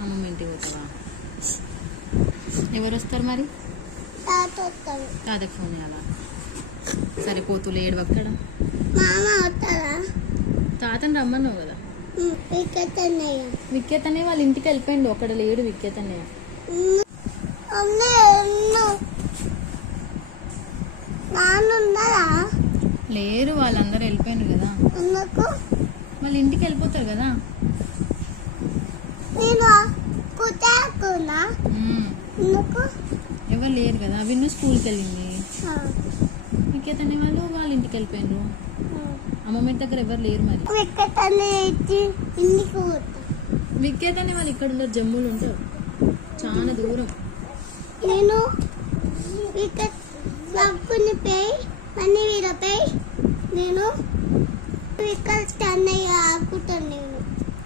అమ్మమ్మ ఇంటికి పోతావా? ఎవరు వస్తారు మరి? తాతకు ఫోన్ చేయాలా? సరే పోతులే ఏడవక్కడ. తాతని రమ్మన్నావు కదా. విక్కేత్ అనే వాళ్ళ ఇంటికి వెళ్ళిపోయిండు, అక్కడ లేడు విక్కేత్ అనే. లేరు, వాళ్ళందరూ వెళ్ళిపోయినారు కదా. వాళ్ళ ఇంటికి వెళ్ళిపోతారు కదా. ఎవరు లేరు కదా. విన్ను స్కూల్కి వెళ్ళింది. విక్కేత్ అనే వాళ్ళు వాళ్ళ ఇంటికి వెళ్ళిపోయినారు. అమ్మమ్మ ఇంటి దగ్గర ఎవరు లేరు మరి. విక్కేత్ అనే వాళ్ళు ఇక్కడ ఉండరు, జమ్మూలు ఉంటారు, చాలా దూరం. నేను నేను వికల్ స్టాండ్ అయ్యి ఆడుకుంటాను. నేను